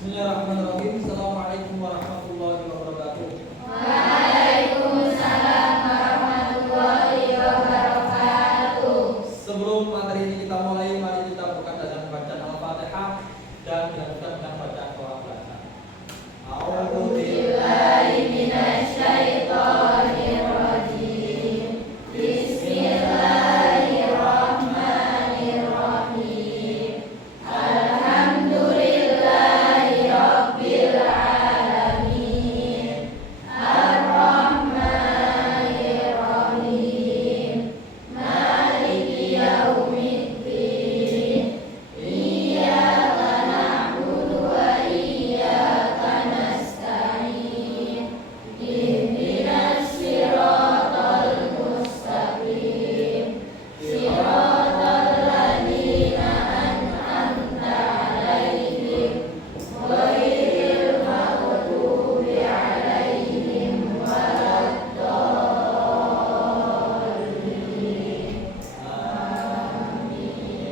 Bismillahirrahmanirrahim. Assalamualaikum warahmatullahi wabarakatuh. Waalaikumsalam warahmatullahi wabarakatuh. Sebelum materi ini kita mulai, mari kita buka dengan bacaan Al-Fatihah dan dilanjutkan dengan bacaan doa pelajaran. A'udzu Billahi minasyaitonir rajim. Bismillahirrahmanirrahim. Alhamdulillahi rabbil alamin. Ar-Rahmanir Rahim. Maliki yaumiddin. Iyyaka na'budu wa iyyaka nasta'in. Ihdinas siratal mustaqim. Siratal ladzina an'amta 'alaihim ghairil maghdubi 'alaihim waladdallin. Amin.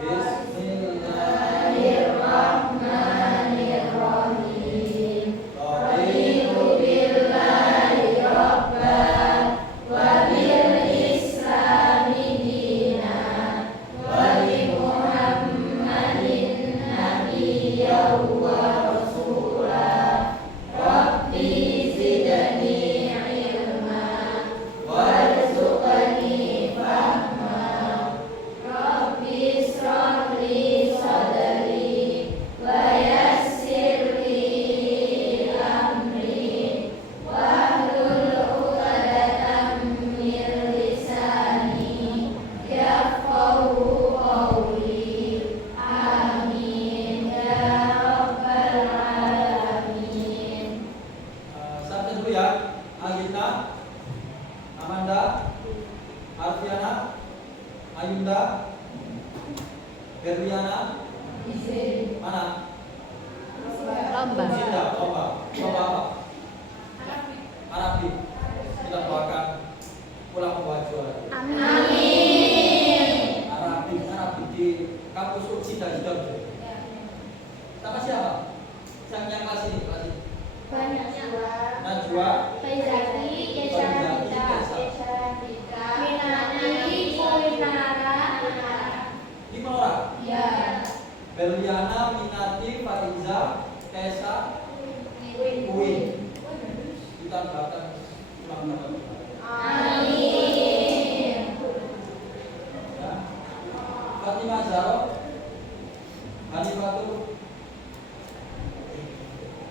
Bismillahirrahmanirrahim. Raditu billahi rabban wa bil islami dinan wa bi Muhammadin nabiyyan wa rasulah. Rabbi zidni ilma warzuqni fahma. Rabbi ishrah li sadri wa yassir li amri wahlul 'uqdatam min lisani yafqahu qawli. Amin ya rabbal alamin. Sampai dulu ya. Agita, Amanda, Alfiana, Ayunda, Berliana, mana? Lomba. Sinda, lomba. Lomba apa? Arabi. Kita doakan pulang membawa juara. Amin. Arabi di kampus Uci dan Sidoarjo. Sama siapa? Yang kelas ini, kelas ini. Banyak suara. Najwa, Faizati, Yesharafita, Minati, Kulinara. 5 orang. Ya. Berliana, Minati, Faiza, Kesa, Uin. Kita doakan pulang membawa juara. Amin. Ya. Fatimah Zahra, Hanifatul,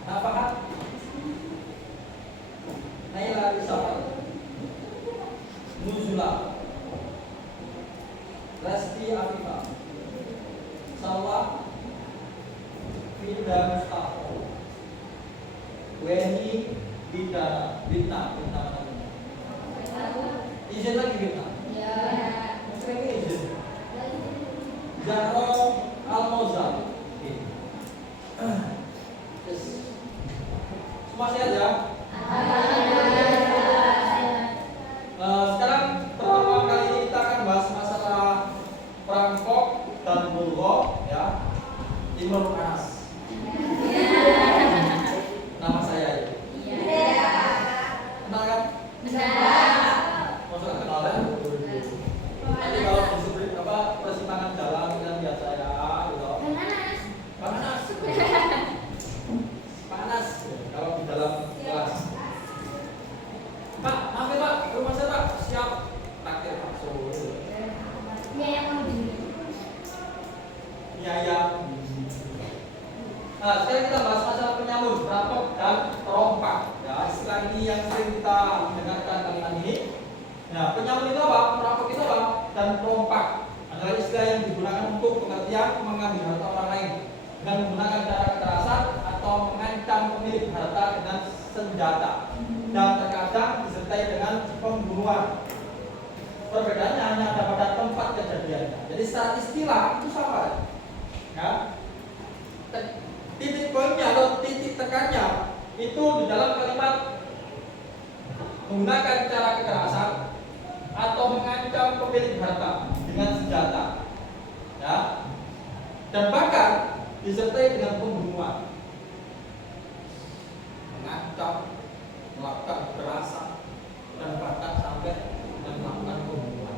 Nafahat, Naila Risafat, Nuzula, Lesti Afifah, Salwa, Finda Mustafa, Weni Bintana, Bintna mana? Izin lagi Bintna. Ya. Sering izin. Zahra Al-Mozal. Yes. Semua sehat ya? Sekarang pertemuan kali ini kita akan bahas masalah perangkok dan bulgho ya. Imrul Anas. Nama saya ini. Kenal kan? Maksudnya kenal ya? Nanti kalau disebut apa persimpangan jalan dan biasa ya gitu. Panas. Panas kalau di dalam kelas. Pak, maaf ya Pak, rumah saya Pak siap takdir bakso. Ayam. Nah, sekarang kita bahas masalah penyamun, perampok dan perompak. Ya, istilah ini yang sering kita dengarkan kalimat ini. Nah, penyamun itu apa? Perampok itu apa? Dan perompak adalah istilah yang digunakan untuk pengertian mengambil harta orang lain dengan menggunakan cara kekerasan atau mengancam pemilik harta dengan senjata dan terkadang disertai dengan pembunuhan. Perbedaannya hanya ada pada tempat kejadiannya. Jadi secara istilah itu sama. Ya. Titik poinnya atau titik tekannya itu di dalam kalimat menggunakan cara kekerasan atau mengancam pemilik harta dengan senjata, ya, dan bahkan disertai dengan pembunuhan. mengancam, melakukan kekerasan, dan bahkan sampai melakukan pembunuhan.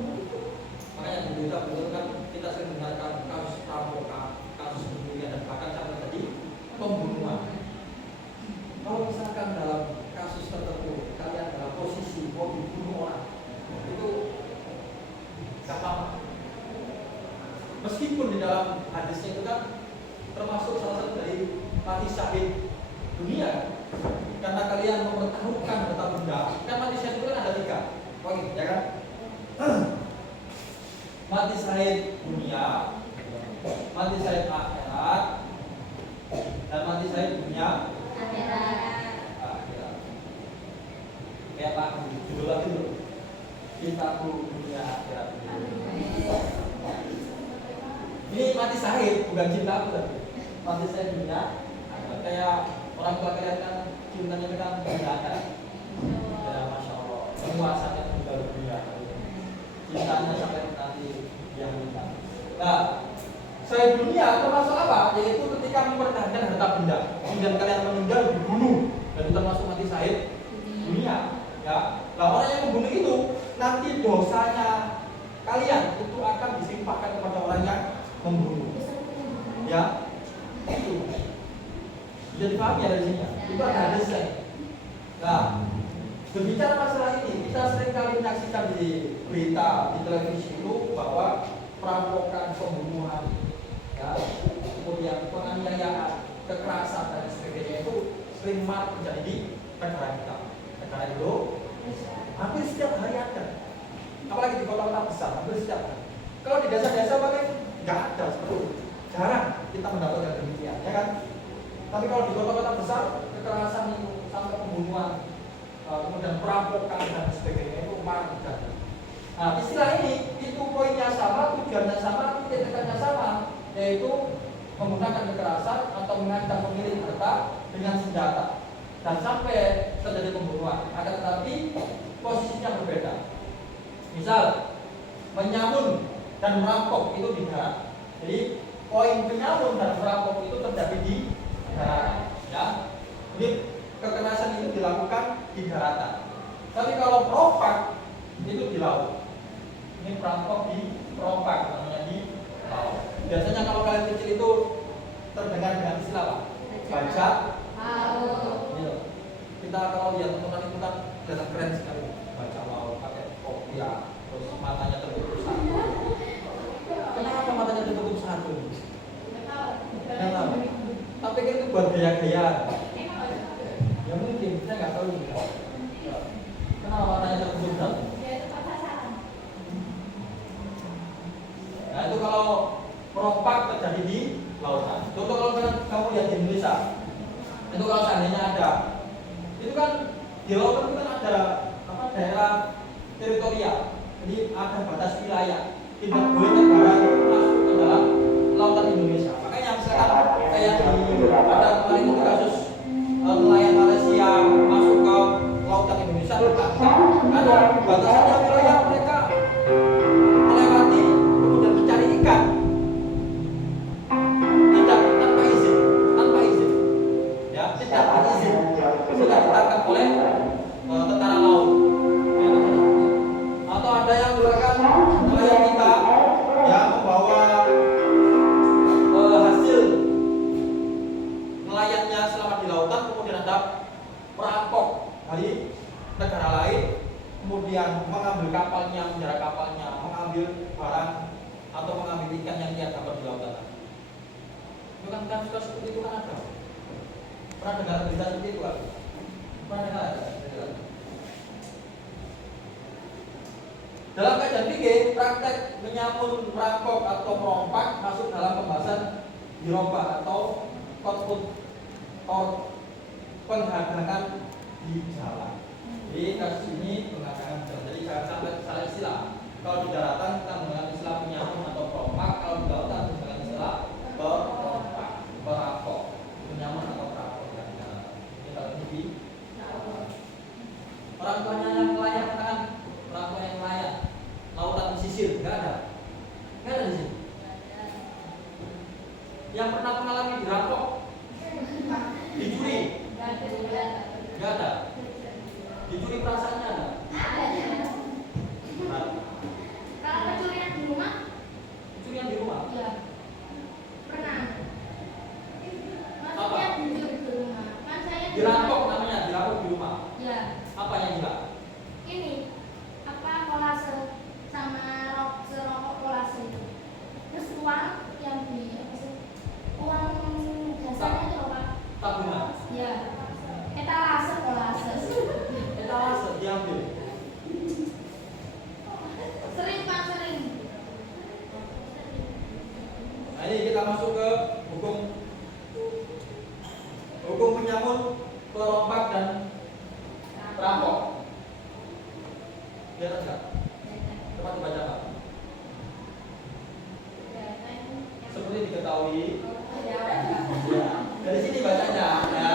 Makanya di berita kan kita sering mendengarkan kasus perampokan, kasus pembunuhan, dan bahkan sampai tadi pembunuhan. Kalau misalkan dalam kasus tertentu kalian dalam posisi mau dibunuh orang, itu gampang. Meskipun di dalam hadisnya itu kan termasuk salah satu dari mati syahid dunia, karena kalian mempertaruhkan harta benda. Kan mati syahid itu kan ada 3, oke, ya kan? Mati syahid dunia, mati syahid akhirat, dan mati syahid dunia akhirat. Kayak lagu, judul lagu itu Cintaku Dunia Akhirat. Ini mati syahid, bukan cinta aku tapi mati syahid dunia. Kayak orang tua kalian kan cintanya itu kan dunia akhirat. Ya masya Allah, penguasanya tinggal dunia. Cintanya sampai nanti yang minta. Nah, syahid dunia termasuk apa? Yaitu ketika mempertahankan harta benda, kemudian kalian meninggal dibunuh, dan itu termasuk mati syahid dunia. Ya, nah orang yang membunuh itu nanti dosanya kalian itu akan disimpahkan kepada orang yang membunuh. Ya, itu. Bisa dipahami ya dari sini. Itu ada hadisnya. Nah, berbicara masalah ini, kita sering kali menyaksikan di berita, di televisi itu bahwa perampokan, pembunuhan, ya, kemudian penganiayaan, kekerasan dan sebagainya itu sering marak terjadi di negara kita. Negara itu hampir setiap hari ada. Apalagi di kota-kota besar, hampir setiap hari. Kalau di desa-desa paling nggak ada seperti itu. Jarang kita mendapatkan demikian, ya kan? Tapi kalau di kota-kota besar, kekerasan itu sampai pembunuhan, kemudian perampokan dan sebagainya itu marak terjadi. Nah, istilah ini itu poinnya sama, tujuannya sama, titik-titiknya sama, yaitu menggunakan kekerasan atau mengancam pemilik harta dengan senjata dan sampai terjadi pembunuhan. Akan tetapi posisinya berbeda. Misal menyamun dan merampok itu di darat. Jadi poin penyamun dan merampok itu terjadi di daratan. Ya, jadi kekerasan itu dilakukan di daratan. Tapi kalau perompak itu di laut. Ini perampok di perompak, namanya di laut. Biasanya kalau kalian kecil itu terdengar dengan istilah apa? Bajak laut. Gitu. Kita kalau lihat teman-teman itu kan kelihatan keren sekali. Bajak laut pakai kopiah, terus matanya tertutup satu. Kenapa matanya tertutup satu? Kenapa? Tapi kan itu buat gaya-gayaan. Ya mungkin, saya nggak tahu juga. Kenapa matanya tertutup satu? Nah itu kalau perompak terjadi di lautan. Contoh kalau kamu lihat di Indonesia, itu kalau seandainya ada, itu kan di lautan itu kan ada apa, daerah teritorial, jadi ada batas wilayah, tidak boleh negara masuk ke dalam lautan Indonesia. Makanya misalkan kayak di ada kemarin itu kasus nelayan Malaysia masuk ke lautan Indonesia, ada batasannya wilayah mereka melewati kemudian mencari ikan. Tidak berizin, sudah ditangkap oleh tentara laut. Atau ada yang menggunakan nelayan kita yang membawa hasil nelayannya selama di lautan, kemudian ada perampok dari negara lain, kemudian mengambil kapalnya, menjara kapalnya, mengambil barang atau mengambil ikan yang dia dapat di lautan. Itu kan kasus seperti itu kan ada. Pernah dengar berita seperti itu kan? Pernah dengar? Dalam kajian fikih, praktek menyamun, merampok atau merompak masuk dalam pembahasan dirobah atau kotput penghadangan di jalan. Jadi kasus ini penghadangan di jalan. Jadi jangan sampai salah istilah. Kalau di daratan kita menggunakan istilah penyamun atau perompak, kalau di lautan kita menggunakan istilah perompak, perampok, penyamun atau orang tuanya yang nelayan kan, orang tua yang nelayan, lautan pesisir, nggak ada di sini. Yang pernah mengalami dirampok, dicuri, Dirampok namanya, dirampok di rumah. Ya. Apa yang hilang? Ini apa kolase sama serokok kolase itu. Terus uang yang di apa sih? Uang jasanya itu apa? Tabungan. Ya. Etalase kolase. Etalase diambil. Sering Pak, sering. Nah, ini kita masuk ke hukum penyamun, perompak dan perampok. Lihat enggak? Cepat dibaca Pak. Seperti diketahui, ya, dari sini bacanya, ya.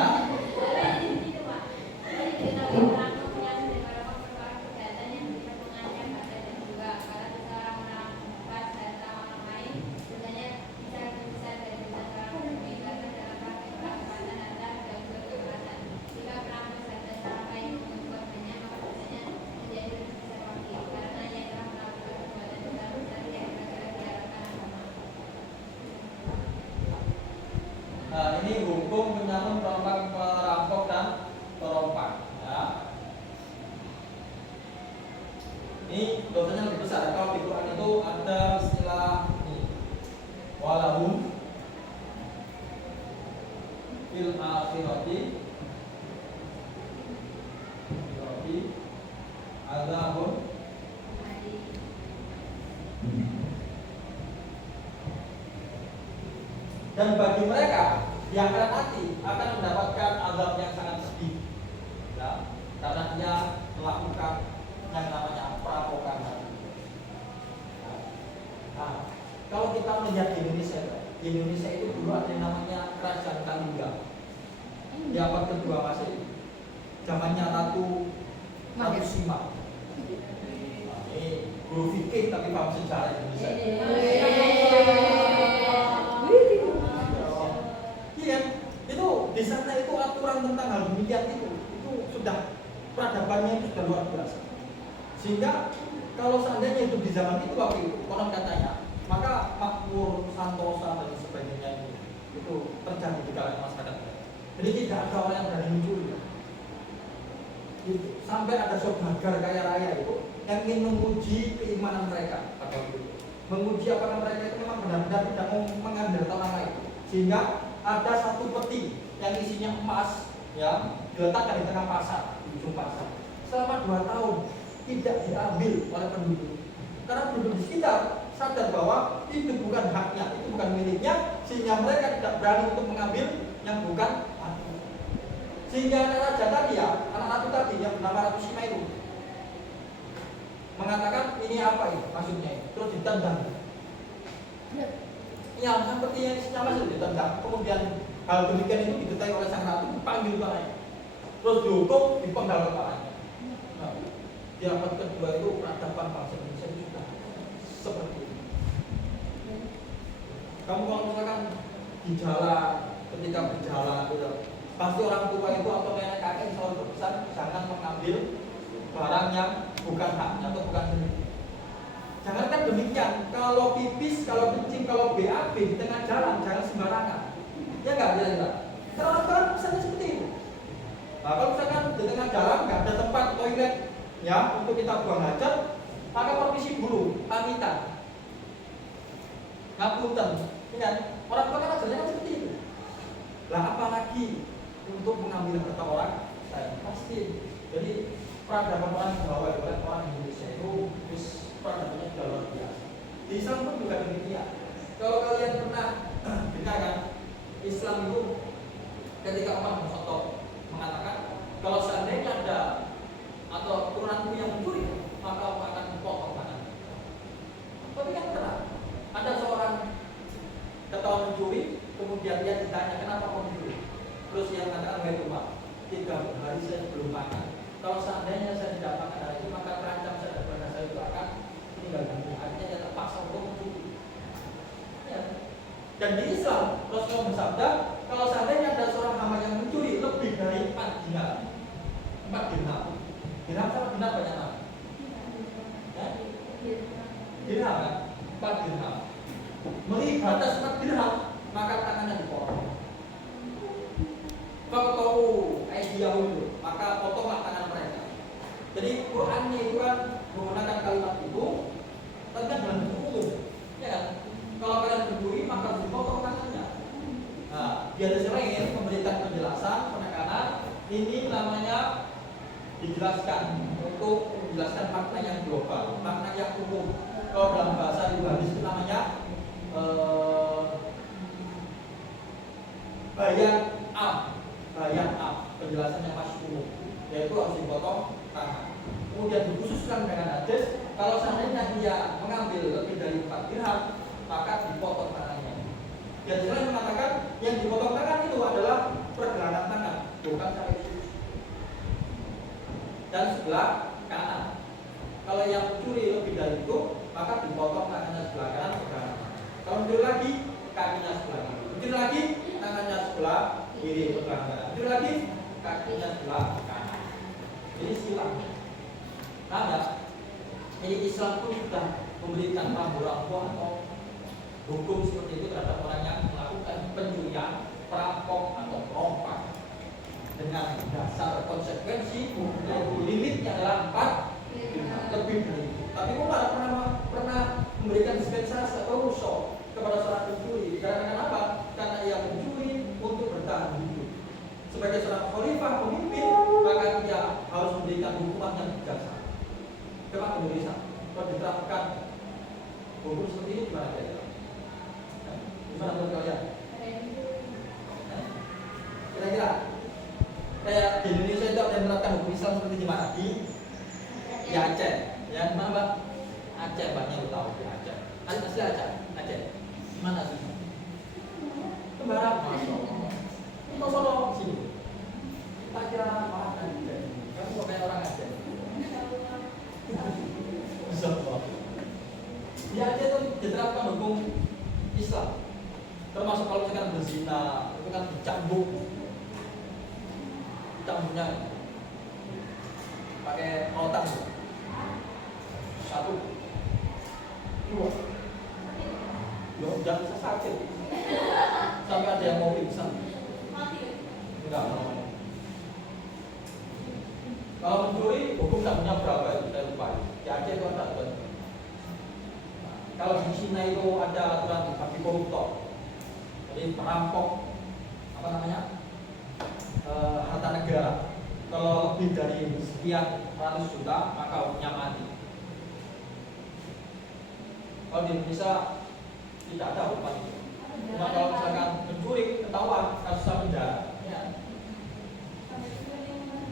Nah, ini hukum penyamun, perompak, perampok dan perompak. Ya. Ini dosanya lebih besar. Kalau di Quran itu ada istilah ini, walahum fil akhirati azabun. Dan bagi mereka yang akan mati akan mendapatkan azab yang sangat pedih, ya, karena dia melakukan yang namanya perampokan. Nah, kalau kita melihat di Indonesia itu dulu ada yang namanya Kerajaan Kalingga di abad kedua Masehi, zamannya Ratu Sima. Nah, ini guru fikih tapi paham sejarah Indonesia. Itu di sana itu aturan tentang hal demikian itu sudah peradabannya itu sudah luar biasa. Sehingga kalau seandainya itu di zaman itu waktu itu konon katanya, maka makmur, santosa dan sebagainya itu terjadi di kalangan masyarakat. Jadi tidak ada orang yang berani mencuri. Itu sampai ada saudagar kaya raya itu yang ingin menguji keimanan mereka pada waktu itu. Menguji apakah mereka itu memang benar-benar tidak mau mengambil tanah lain. Sehingga ada satu peti yang isinya emas, ya, diletakkan di tengah pasar, di ujung pasar. Selama 2 tahun tidak diambil oleh penduduk, karena penduduk di sekitar sadar bahwa itu bukan haknya, itu bukan miliknya, sehingga mereka tidak berani untuk mengambil yang bukan haknya. Sehingga anak raja tadi, ya, anak ratu tadi yang bernama Ratu Sima itu mengatakan ini apa ini maksudnya, terus ditendang. Ya, seperti yang sama saja ditendang. Kemudian hal demikian itu diketahui oleh sang ratu, dipanggil kepalanya, terus dihukum, dipenggal kepalanya. Nah, di abad kedua itu peradaban bangsa Indonesia itu sudah seperti ini. Kamu kalau misalkan di jalan, ketika berjalan, gitu, pasti orang tua itu atau nenek kakek selalu berpesan jangan mengambil barang yang bukan haknya atau bukan miliknya. Jangankan demikian, kalau pipis, kalau kencing, kalau BAB di tengah jalan jangan sembarangan. Ya enggak, ya. Karena orang pesannya seperti itu. Nah, kalau misalkan di tengah jalan nggak ada tempat toilet, ya, untuk kita buang hajat, maka permisi dulu, pamitan, ngapunten. Ingat, orang tua kan ajarnya kan seperti itu. Lah apalagi untuk mengambil harta orang, saya pasti. Jadi peradaban orang Jawa dan orang Indonesia itu peradabannya sudah luar biasa. Di Islam pun juga demikian. Kalau kalian pernah dengar kan, Islam itu ketika Umar bin Khattab mengatakan kalau seandainya ada atau turunanku yang mencuri, maka aku akan potong tangan. Tapi kan benar, ada seorang ketahuan mencuri, kemudian dia ditanya kenapa kau mencuri, terus dia mengatakan wahai Umar, 3 hari saya belum makan. Kalau seandainya saya tidak makan hari itu, maka terancam saya dan keluarga saya itu akan meninggal dunia. Artinya dia terpaksa untuk mencuri. Ya. Dan di Islam, Rasulullah bersabda, kalau seandainya ada seorang hamba yang mencuri lebih dari 4 dinar, 4 dirham. Dirham sama dinar banyak nama. Ya? Dirham kan? 4 dirham. Melebihi batas 4 dirham, maka tangannya dipotong. Kalau tahu Jadi Qurannya itu kan menggunakan kalimat itu, tapi kan dalam bentuk umum, ya kan? Kalau kalian mencuri maka harus dipotong tangannya. Nah, biar selain memberikan penjelasan, penekanan, ini namanya dijelaskan untuk menjelaskan makna yang global, makna yang umum. Kalau dalam bahasa hadis itu namanya bayan penjelasan yang masih umum, yaitu harus dipotong tangan. Kemudian dikhususkan dengan hadis, kalau seandainya dia mengambil lebih dari 4 dirham, maka dipotong tangannya. Dan selain mengatakan yang dipotong tangan itu adalah pergelangan tangan, bukan sampai sini. Dan sebelah kanan. Kalau yang mencuri lebih dari itu, maka dipotong tangannya sebelah kanan, pergelangan tangan. Kalau mencuri lagi, kakinya sebelah kiri. Mencuri lagi, tangannya sebelah kiri, pergelangan tangan. Mencuri lagi, kakinya sebelah kanan. Jadi silang. Nah, jadi Islam pun sudah memberikan rambu-rambu atau hukum seperti itu terhadap orang yang melakukan pencurian, perampok atau perompak dengan dasar konsekuensi yaitu limitnya adalah 4 lebih dari itu. Tapi Umar pernah memberikan dispensasi atau rukhsah kepada seorang pencuri. Karena apa? Karena ia mencuri untuk bertahan hidup. Sebagai seorang khalifah pemimpin, maka dia harus memberikan hukuman yang bijaksana. Coba Indonesia, kalau diterapkan hukum seperti ini gimana kira-kira? Gimana menurut kalian? Kira-kira kayak di Indonesia itu ada menerapkan hukum Islam seperti di mana? Di Aceh, ya mana Mbak? Aceh, Mbaknya lu tahu di Aceh. Asli Aceh, Aceh. Mana sih? Barat, Masya Allah. Itu solo sini. Tak kira apa kan? Kamu kok kayak orang Aceh? Bisa kok. Di Aceh itu diterapkan hukum Islam. Termasuk kalau misalkan berzina, itu kan dicambuk. Cambuknya pakai rotan. 1, 2. Loh, jangan sakit. Sampai ada yang mau pingsan. Enggak mau. Kalau mencuri, hukum tahunnya berapa itu saya lupa. Di Aceh itu ada aturan. Kalau di Cina itu ada aturan tapi koruptor. Jadi perampok apa namanya? Harta negara. Kalau lebih dari sekian ratus juta, maka hukumnya mati. Kalau di Indonesia tidak ada hukuman itu. Cuma kalau misalkan mencuri ketahuan kasusnya penjara, ya.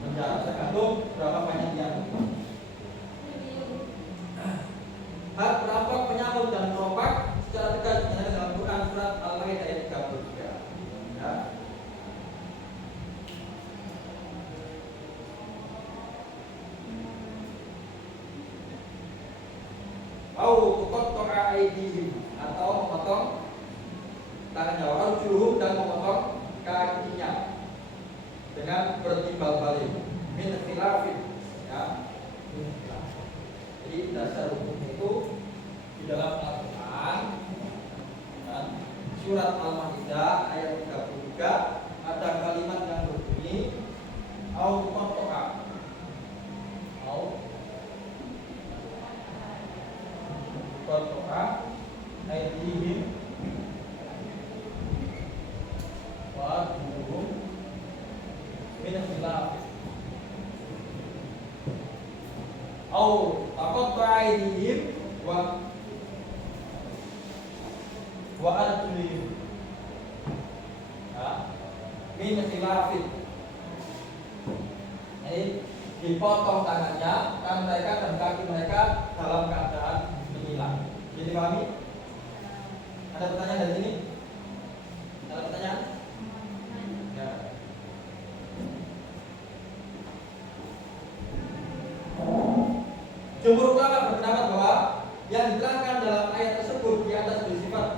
Penjara tergantung berapa banyak yang hak perampok, penyambut dan perompak secara tegas dinyatakan dalam Quran surat Al-Maidah ayat 33. Ya. Au tuqatta'a aydihim atau memotong tangannya, wa arjuluhum dan memotong kakinya dengan bertimbal balik min khilafin, ya. Jadi dasar hukum itu di dalam Al-Quran dan surat Al-Maidah ayat 33 ada kalimat yang berbunyi au tuqatta'a aydihim wa arjuluhum min khilaf au taqatta'a aydihim wa arjuluhum min khilaf. Jadi dipotong tangannya tangan mereka dan kaki mereka dalam keadaan menyilang. Jadi pahami? Ada pertanyaan dari sini? Ada pertanyaan? Ya. Jumhur ulama berpendapat bahwa yang diterangkan dalam ayat tersebut di atas bersifat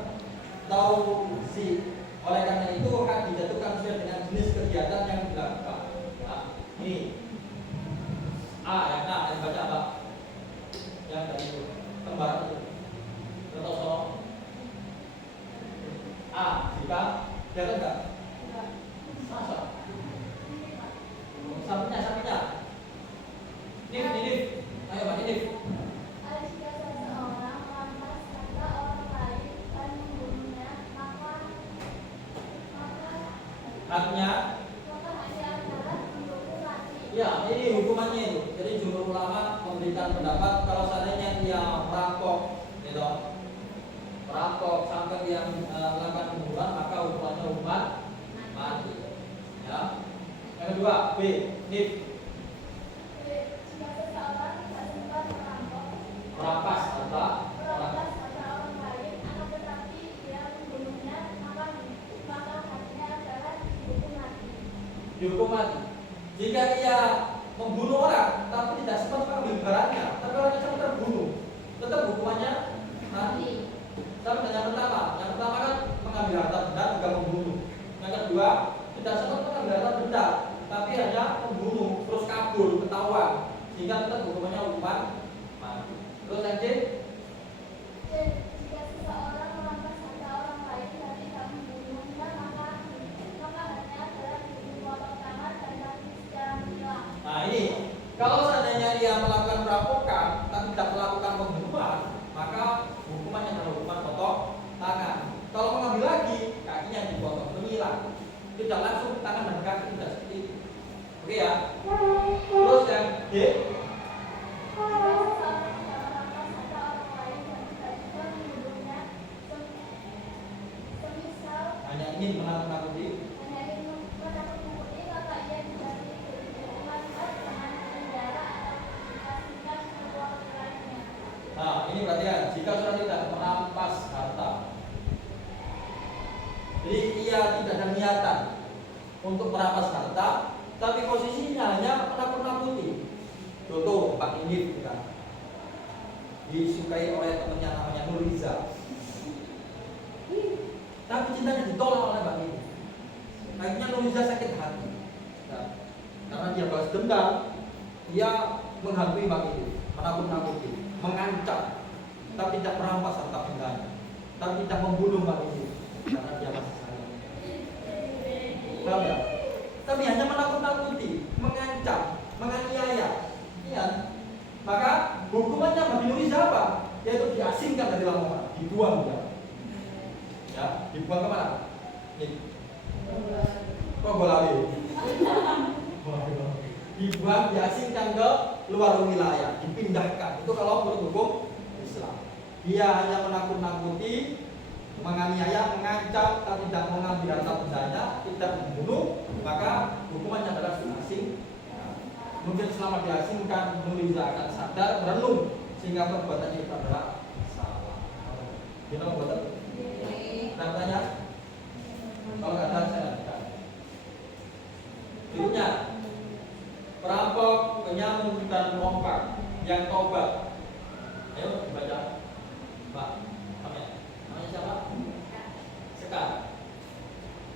tauzi. Oleh karena itu akan dijatuhkan sesuai dengan jenis kegiatan yang dilakukan. Nah, ini yang baca apa? Yang tadi itu kembar itu. Contoh jika dia enggak. Masa? Sampingnya. Ini haknya. maka hanya adalah mendukung mati. Ya, ini hukumannya itu. Jadi jumhur ulama memberikan pendapat kalau seandainya dia merampok, gitu, merampok sampai dia melakukan pembunuhan, maka hukumannya hukuman mati. Ya. Yang kedua, B, nif, Jika seseorang tidak sempat merampok, merampas harta orang. merampas harta orang lain, akan tetapi dia membunuhnya, maka haknya adalah dihukum mati. Dihukum mati. Jika dia membunuh orang tapi tidak sempat mengambil barangnya, tapi orangnya sampai terbunuh, tetap hukumannya mati. Sama dengan yang pertama. Yang pertama kan mengambil harta benda juga membunuh. Yang kedua tidak sempat mengambil harta benda tapi hanya membunuh terus kabur ketahuan, sehingga tetap hukumannya hukuman mati. Terus yang C, Jika seseorang merampas harta orang lain dan tidak membunuhnya, maka haknya adalah dihukum potong tangan dan kaki secara menyilang. nah ini kalau seandainya dia melakukan perampokan tapi tidak melakukan pembunuhan, maka hukumannya adalah hukuman potong tangan. Kalau mengambil lagi, kakinya dipotong, menyilang. Tidak langsung tangan dan kaki, tidak seperti itu. Oke ya. Terus yang D, Jika seseorang tidak merampas harta orang lain dan tidak juga membunuhnya, semisal hanya ingin menakut-nakuti. hanya ingin menakut-nakuti, maka ia diberi hukuman berat dengan penjara atau dikasihkan ke luar wilayahnya. Nah, ini perhatikan, jika sudah tidak merampas harta, jadi ia tidak ada niatan untuk merampas harta, tapi posisinya hanya menakut-nakuti. Contoh, Pak ini kan disukai oleh temannya namanya Nuriza, tapi cintanya ditolak oleh Mbak ini. Akhirnya Nuriza sakit hati. Nah, karena dia balas dendam, dia menghantui Mbak ini, menakut-nakuti, mengancam, tapi tidak merampas harta bendanya, tapi tidak membunuh Mbak ini karena dia masih sayang. Paham ya? Tapi hanya menakut-nakuti, mengancam, menganiaya. Ya. Maka hukumannya bagi Nuriza apa? Yaitu diasingkan dari Lamongan, dibuang ya. Ya, dibuang kemana? Nih. Kok boleh? Dibuang, diasingkan ke luar wilayah, dipindahkan. Itu kalau menurut hukum Islam. Dia hanya menakut-nakuti, menganiaya, mengancam, tapi tidak mengambil harta bendanya, tidak membunuh, maka hukumannya adalah diasing. Mungkin selama diasingkan, Nuriza akan sadar, merenung, sehingga perbuatannya itu adalah salah. Kita mau buat ada tanya? Kalau nggak ada, saya lanjutkan. Berikutnya, perampok, penyamun, dan perompak yang taubat. Ayo dibaca, Pak. Namanya siapa? Sekar.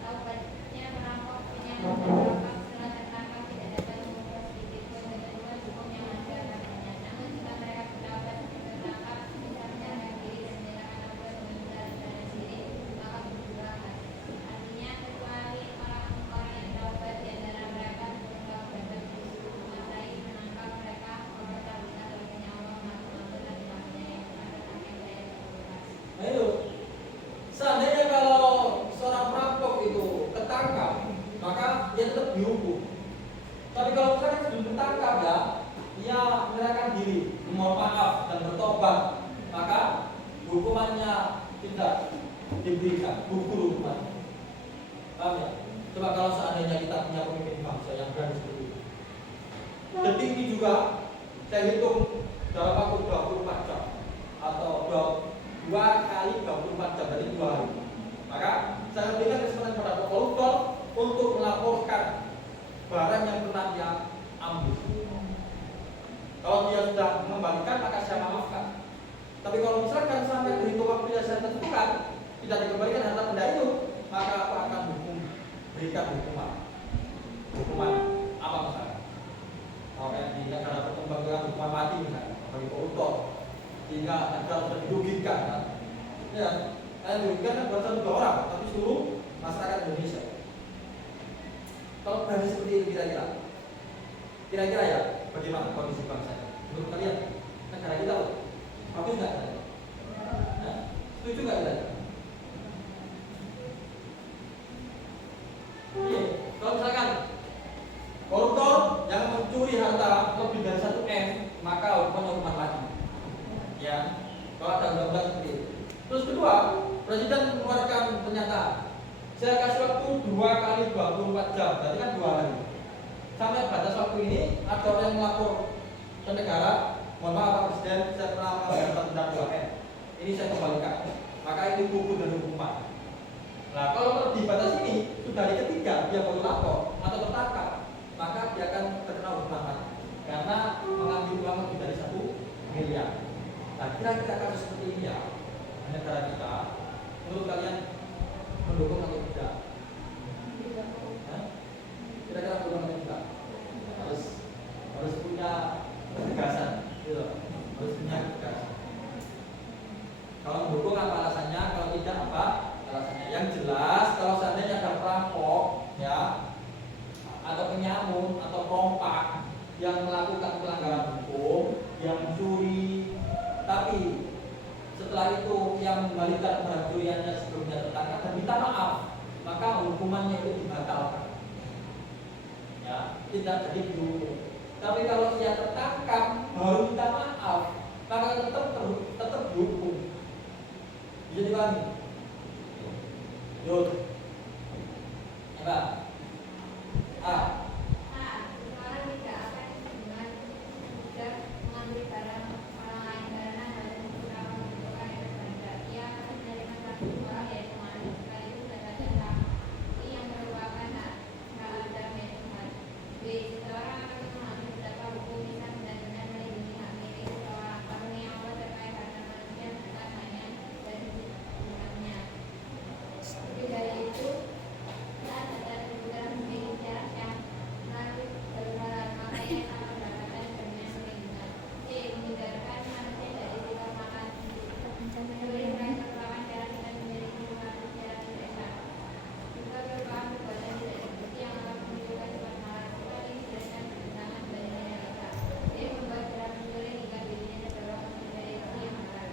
Taubatnya merampok, penyamun, dan perompak setelah tertangkap tidak dapat mengubah sedikit pun ketentuan hukum yang ada padanya. Namun jika mereka bertaubat sebelum tertangkap, misalnya mengakhiri dan menyerahkan abuan menghindar dari sini, maka berdoa. Artinya kecuali orang-orang yang taubat di antara mereka sebelum taubat dan disuruh menguasai menangkap mereka, maka tak bisa bagi Allah mengatur dan yang akan ayat 12. Ayo, seandainya kalau seorang perampok itu ketangkap, maka dia tetap dihukum. Tapi kalau misalkan sebelum tertangkap ya, dia menyerahkan diri, memohon maaf dan bertobat, maka hukumannya tidak diberikan, gugur hukumannya. Paham ya? Coba kalau seandainya kita punya pemimpin bangsa yang berani seperti itu. Detik ini juga saya hitung dalam waktu 24 jam atau 2 kali 24 jam dari 2 hari. Maka saya berikan kesempatan kepada koruptor untuk melaporkan barang yang pernah dia ambil. Kalau dia sudah mengembalikan, maka saya maafkan. Tapi kalau misalkan sampai berhitung waktu yang saya tentukan tidak dikembalikan harta benda itu, maka aku akan berikan hukuman apa misalnya? Kayak di negara berkembang dengan hukuman mati misalnya bagi koruptor, sehingga negara dirugikan. Kan? Ya, dirugikan kan bukan satu 2 orang, tapi seluruh masyarakat Indonesia. Kalau berani seperti itu kira-kira ya bagaimana kondisi bangsa ini? Menurut kalian negara kita bagus nggak? Setuju nggak kalian? Iya. mencuri harta lebih dari 1 M, maka hukuman mati. Ya, kalau ada undang-undang seperti itu. Terus kedua, Presiden mengeluarkan pernyataan, saya kasih waktu 2 kali 24 jam, berarti kan 2 hari. Sampai batas waktu ini ada orang yang melapor ke negara, mohon maaf Pak Presiden, saya pernah melanggar undang 2M. Ini saya kembalikan. Maka ini hukum dan hukuman. Nah, kalau di batas ini sudah hari ketiga dia baru lapor atau tertangkap, maka dia akan terkena hukuman mati karena mengambil uang lebih dari 1 miliar. Nah, kira-kira kasus seperti ini ya, negara kita, menurut kalian mendukung atau tidak? Kira-kira mendukung atau tidak? Harus punya ketegasan, gitu. Harus punya ketegasan. Kalau mendukung apa alasannya? Kalau tidak apa alasannya? Yang jelas, kalau seandainya ada perampok, ya, atau penyamun atau perompak yang melakukan pelanggaran hukum, yang mencuri, tapi setelah itu yang mengembalikan pencuriannya sebelumnya tertangkap dan minta maaf, maka hukumannya itu dibatalkan. Ya, tidak jadi dihukum. Tapi kalau dia tertangkap baru minta maaf, maka tetap dihukum. Bisa dipahami? Yuk, ya, Seseorang tidak akan dengan mudah mengambil barang orang lain karena hal tersebut akan menimbulkan efek ganda. Ia akan menerima satu orang yaitu maling sekaligus mendapatkan sanksi yang merupakan hak Adam yaitu Tuhan. B. Seseorang akan mengambil beberapa hukum bisa benar-benar melindungi hak milik seseorang. Karunia Allah terkait harta manusia bukan hanya dari hubungannya. Lebih dari itu, saat ada kebutuhan memiliki jarak yang melalui berbalan, maka ia akan mendapatkan jaminan perlindungan. C. Menghindarkan manusia dari sikap makan mencuri meraih merupakan cara kita memiliki hubungan secara tidak sah. Juga merupakan perbuatan tidak terbukti yang akan menimbulkan sifat malas. Sifat ini dijelaskan bertentangan dari realita. D. Membuat cara mencuri hingga dirinya terdorong menghindari hal yang haram.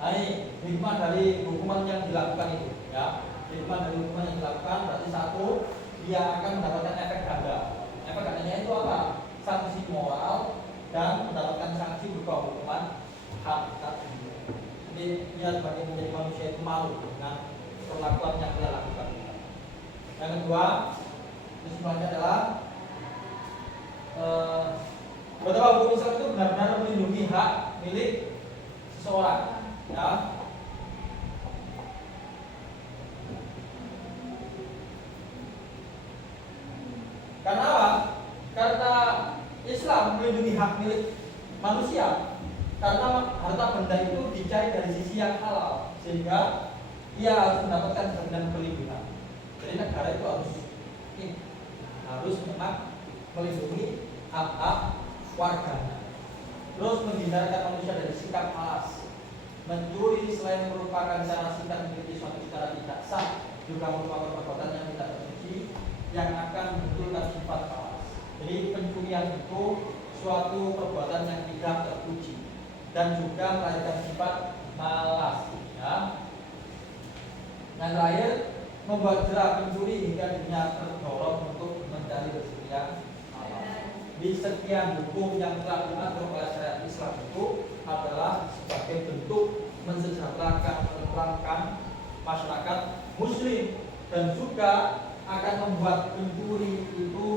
Nah, ini hikmah dari hukuman yang dilakukan itu, ya. Hikmah dari hukuman yang dilakukan berarti satu, dia akan mendapatkan efek ganda. Efek gandanya itu apa? Sanksi moral dan mendapatkan sanksi berupa hukuman hakikat. Jadi dia sebagai menjadi manusia itu malu dengan perlakuan yang dia lakukan. Yang kedua, kesimpulannya adalah betapa hukum Islam itu benar-benar melindungi hak milik seseorang, ya. Karena apa? Karena Islam melindungi hak milik manusia. Karena harta benda itu dicari dari sisi yang halal, sehingga ia harus mendapatkan jaminan perlindungan. Jadi negara itu harus memang melindungi hak-hak warganya. Terus menghindarkan manusia dari sikap malas. Mencuri selain merupakan cara sikap memiliki suatu cara tidak sah, juga merupakan perbuatan yang tidak terpuji yang akan memunculkan sifat malas. Jadi pencurian itu suatu perbuatan yang tidak terpuji dan juga melahirkan sifat malas, ya. Yang terakhir, membuat jerah pencuri hingga dirinya terdorong untuk mencari rezeki yang halal. Di sekian hukum yang telah diatur oleh syariat Islam itu adalah sebagai bentuk mensejahterakan, menenteramkan masyarakat Muslim dan juga akan membuat pencuri itu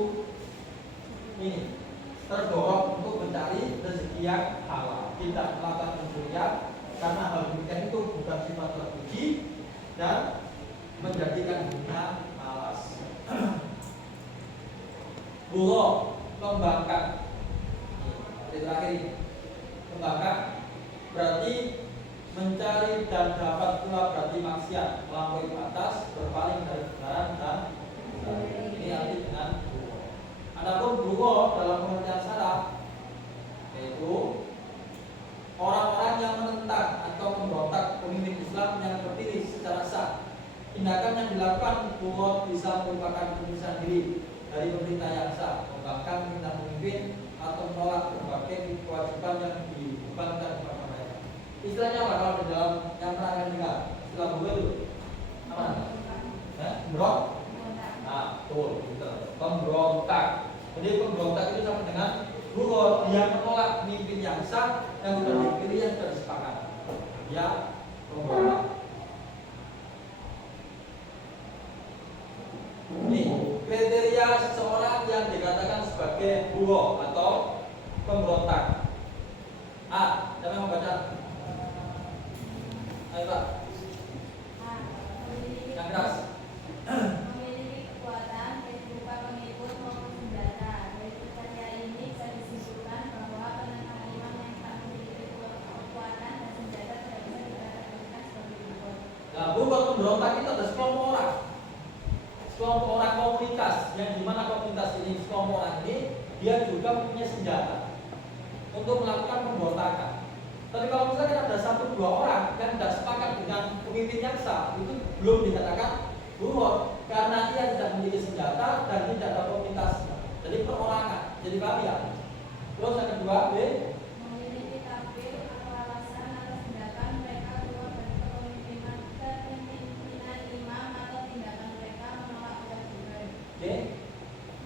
ini terdorong untuk mencari rezeki yang halal, tidak melakukan pencurian karena hal demikian itu bukan sifat terpuji dan menjadikan dunia malas. Buruh kembangkan. Ini terakhir ini. Kembangkan berarti mencari dan dapat pula berarti maksiat, melampaui batas, berpaling dari kebenaran dan ini arti dengan buruh. Adapun buruh dalam pengertian salah yaitu orang-orang yang menentang atau memberontak pemimpin Islam yang terpilih secara sah. Tindakan yang dilakukan buruh bisa merupakan pemisahan diri dari pemerintah yang sah, membangkang perintah pemimpin atau menolak berbagai kewajiban yang dibebankan kepada mereka. Istilahnya apa kalau di dalam yang pernah dengar? Istilah buruh itu apa? Berontak. Nah, betul, pemberontak. Jadi pemberontak itu sama dengan buhor, dia menolak pemimpin yang sah yang sudah dipilih, yang sudah disepakati. Dia pemberontak. Ini kriteria seseorang yang dikatakan sebagai buhor atau pemberontak. A, siapa yang membaca? Ayo Pak. Yang keras. Memiliki kekuatan baik berupa pengikut maupun senjata. Dari kriteria ini bisa disimpulkan bahwa penentang imam yang tak memiliki kekuatan dan senjata tidak bisa dikategorikan sebagai buhor. Nah, buhor pemberontak itu ada sekelompok orang. Sekelompok orang komunitas, yang dimana komunitas ini, sekelompok orang ini dia juga mempunyai senjata untuk melakukan pemberontakan. Tapi kalau misalkan ada 1-2 orang yang tidak sepakat dengan pemimpin yang sah, itu belum dikatakan buhor karena dia tidak memiliki senjata dan tidak ada komunitas. Jadi perorangan. Jadi paham ya? Terus yang kedua, B, Memiliki tabir atau alasan atau tindakan mereka keluar dari kepemimpinan imam atau tindakan mereka menolak kewajiban. J,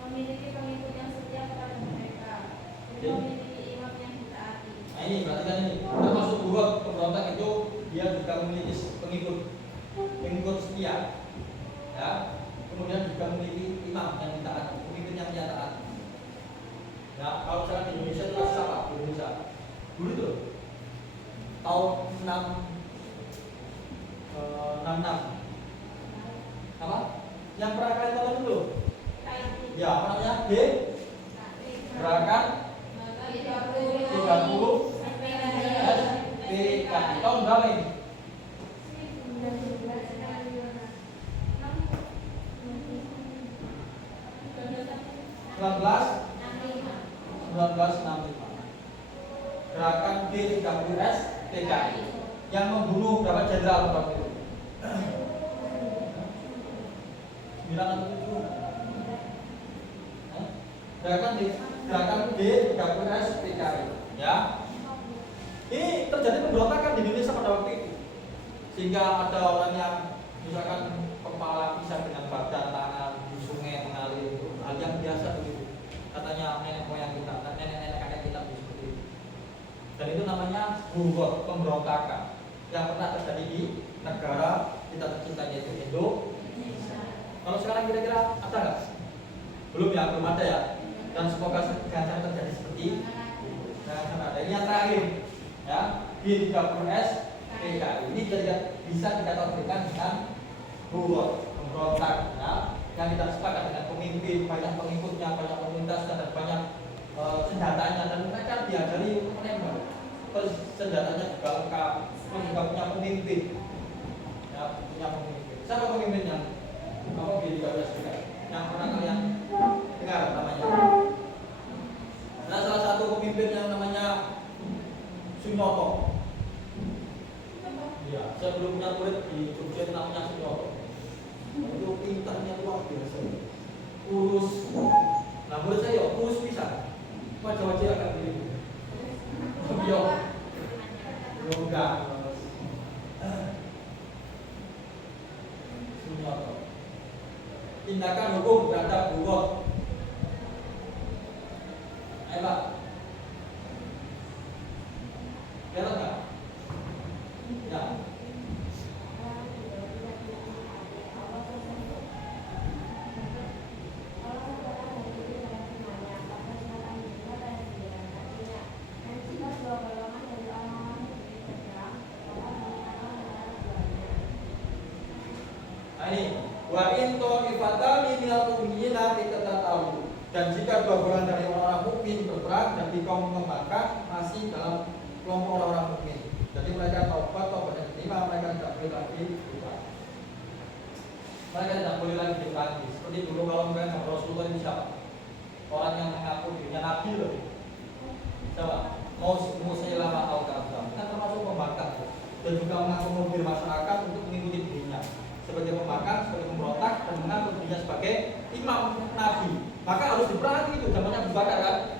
Memiliki pengikut yang setia kepada mereka. Jadi memiliki imam yang ditaati. nah ini berarti kan ini termasuk buhor pemberontak itu dia juga memiliki pengikut setia, ya. Kemudian juga memiliki imam yang ditaati, pemimpin yang dia taati. Ya, kalau misalkan di Indonesia itu kasus apa? Di Indonesia dulu itu tahun 66 apa? Yang pernah kalian tahu itu loh? Ya, apa namanya? B, gerakan 30 SPKI. Tahun berapa ini? 1965. Gerakan G30S PKI yang membunuh berapa jenderal waktu itu? 9 atau 7? Gerakan G30S PKI, ya. Ini terjadi pemberontakan di Indonesia pada waktu itu, sehingga ada orang yang misalkan kepala pisah dengan badan tangan di sungai mengalir, itu hal yang biasa begitu. Katanya nenek moyang kita, nenek kakek kita seperti itu. Dan itu namanya buhor, pemberontakan yang pernah terjadi di negara kita tercinta yaitu Indonesia. Kalau sekarang kira-kira ada nggak? Belum ya, belum ada ya. Dan semoga jangan terjadi seperti ada. Ini yang terakhir, ya, G30S PKI. Ini bisa dikategorikan dengan buhor, pemberontak, ya, yang tidak sepakat dengan pemimpin, banyak pengikutnya, banyak komunitas dan banyak senjatanya, dan mereka diajari menembak. Terus senjatanya juga lengkap, terus juga punya pemimpin, ya, punya pemimpin. Siapa pemimpinnya? Apa G30S PKI? Yang pernah kalian dengar namanya? Nah, salah satu pemimpin yang namanya Sunyoto. Ya, saya belum punya murid di Jogja yang namanya Sunyoto. Itu pintarnya luar biasa. Kurus. Nah, menurut saya kurus bisa. Wajah-wajah agak begitu. Yo. Enggak. Sunyoto. Tindakan hukum terhadap buhor. Ayo Pak. Kelihatan nggak? Ya. Nah ini, wa into ifatami minal mu'minina tahu. Dan jika 2 golongan dari orang-orang mukmin berperang dan dikau mengembangkan masih dalam kelompok orang-orang mukmin. Jadi mereka taubat yang diterima, mereka tidak boleh lagi berperang. Mereka tidak boleh lagi diperangi. Seperti dulu kalau misalnya Rasulullah ini siapa? Orang yang mengaku dirinya nabi loh. Siapa? Musailamah al-Kadzdzab. Kan termasuk pembangkang dan juga mengaku mobil masyarakat untuk mengikuti dirinya sebagai pembangkang, sebagai pemberontak, dan mengaku dirinya sebagai imam nabi. Maka harus diperangi itu, zamannya Abu Bakar kan?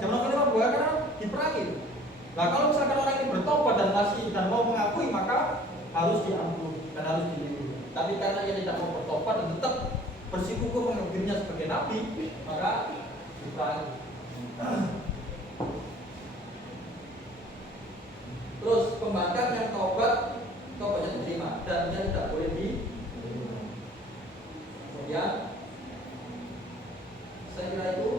Zaman Abu Bakar kan diperangi. Nah kalau misalkan orang ini bertobat dan mau mengakui, maka harus diampuni dan harus dilindungi. Tapi karena ia tidak mau bertobat dan tetap bersikukuh menganggap dirinya sebagai nabi, maka dikurangi. Terus pembangkang yang tobatnya diterima dan dia tidak boleh di. Kemudian saya kira itu.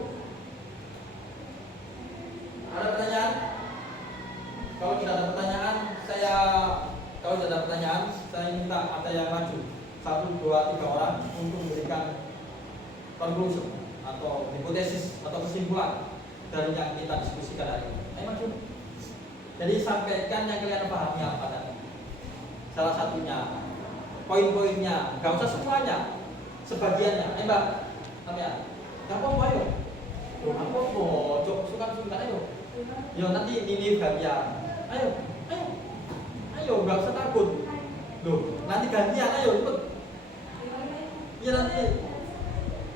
Ada pertanyaan? Kalau tidak ada pertanyaan, saya minta ada yang maju 1, 2, 3 orang untuk memberikan conclusion atau hipotesis atau kesimpulan dari yang kita diskusikan hari ini. Ayo maju. Jadi sampaikan yang kalian pahami apa tadi. Salah satunya, poin-poinnya, nggak usah semuanya, sebagiannya. Mbak, sampean, nggak apa-apa ayo. Nggak apa-apa, suka-suka ayo. Yo nanti ini bagian. Ayo, nggak usah takut. Loh, nanti gantian, ayo cepet. Iya nanti.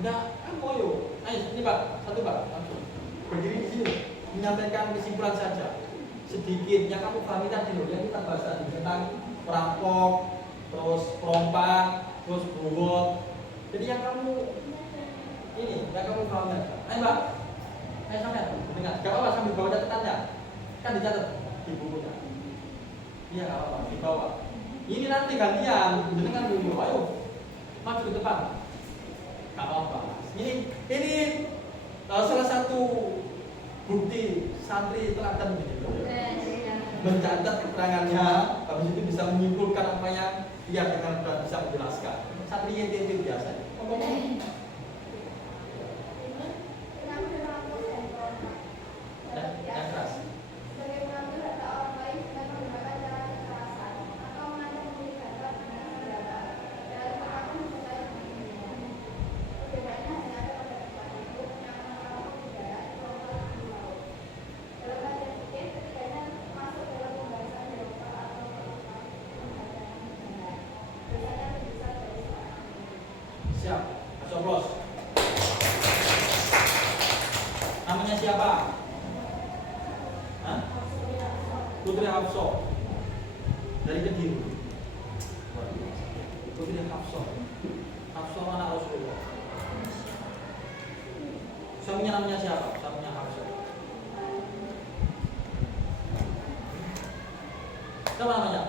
Nggak, kamu ayo. Ayo, ini Pak, satu Pak, langsung. Berdiri di sini, menyampaikan kesimpulan saja. Sedikit yang kamu pahami tadi loh, yang kita bahas tadi tentang perampok, terus perompak, terus buwot. Jadi yang kamu pahami aja. Ayo Mbak, ayo sampai dengar. Gak apa-apa sambil bawa catatannya, kan dicatat di bukunya. Iya gak apa-apa, dibawa. Ini nanti gantian, jenengan dulu. Ayo, maju ke depan. Gak apa-apa. Ini salah satu bukti santri teladan begitu. Mencatat keterangannya, habis itu bisa menyimpulkan apa yang dia dengan mudah bisa menjelaskan. Santri yang biasa. Yang keras. Siap, coblos. Namanya siapa? Hah? Putri Hafsah dari Kediri. Putri Hafsah anak Rasulullah. Suaminya namanya siapa? Suaminya Hafsah. Siapa namanya?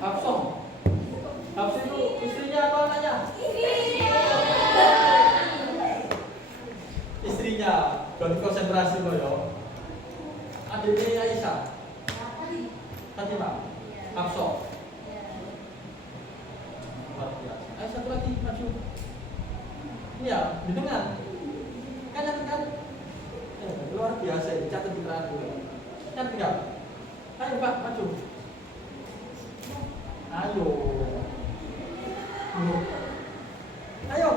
Hafsah. Hafsah itu istrinya atau anaknya? Istrinya. Berarti konsentrasi loh ya. Adiknya Aisyah. Tadi Pak. Hafsah. Luar biasa. Ayo satu lagi maju. Ini ya, hitungan. Kan. Luar biasa ini, catat di keterangan dulu. Kan tinggal. Ayo Pak, maju. Ayo. Ayo.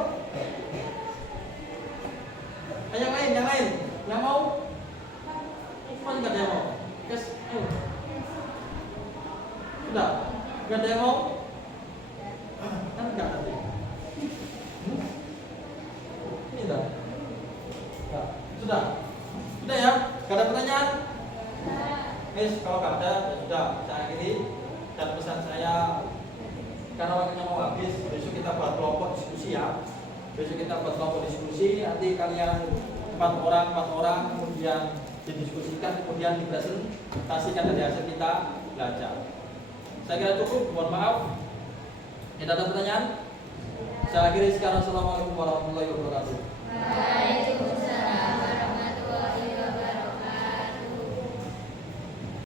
Yang lain. Yang mau? Mana nggak ada yang mau? Guys, ayo. Sudah? Nggak ada yang mau? Kan nggak ada. Ini dah. Nah, sudah ya? Gak ada pertanyaan? Guys, kalau nggak ada, ya sudah. Saya akhiri. Dan pesan saya, karena waktunya mau habis, besok kita buat kelompok diskusi ya. Nanti kalian 4 orang, kemudian didiskusikan, kemudian dipresentasikan dari hasil kita belajar. Saya kira cukup, mohon maaf. Tidak ada pertanyaan? Saya akhiri sekarang. Assalamualaikum warahmatullahi wabarakatuh. Waalaikumsalam.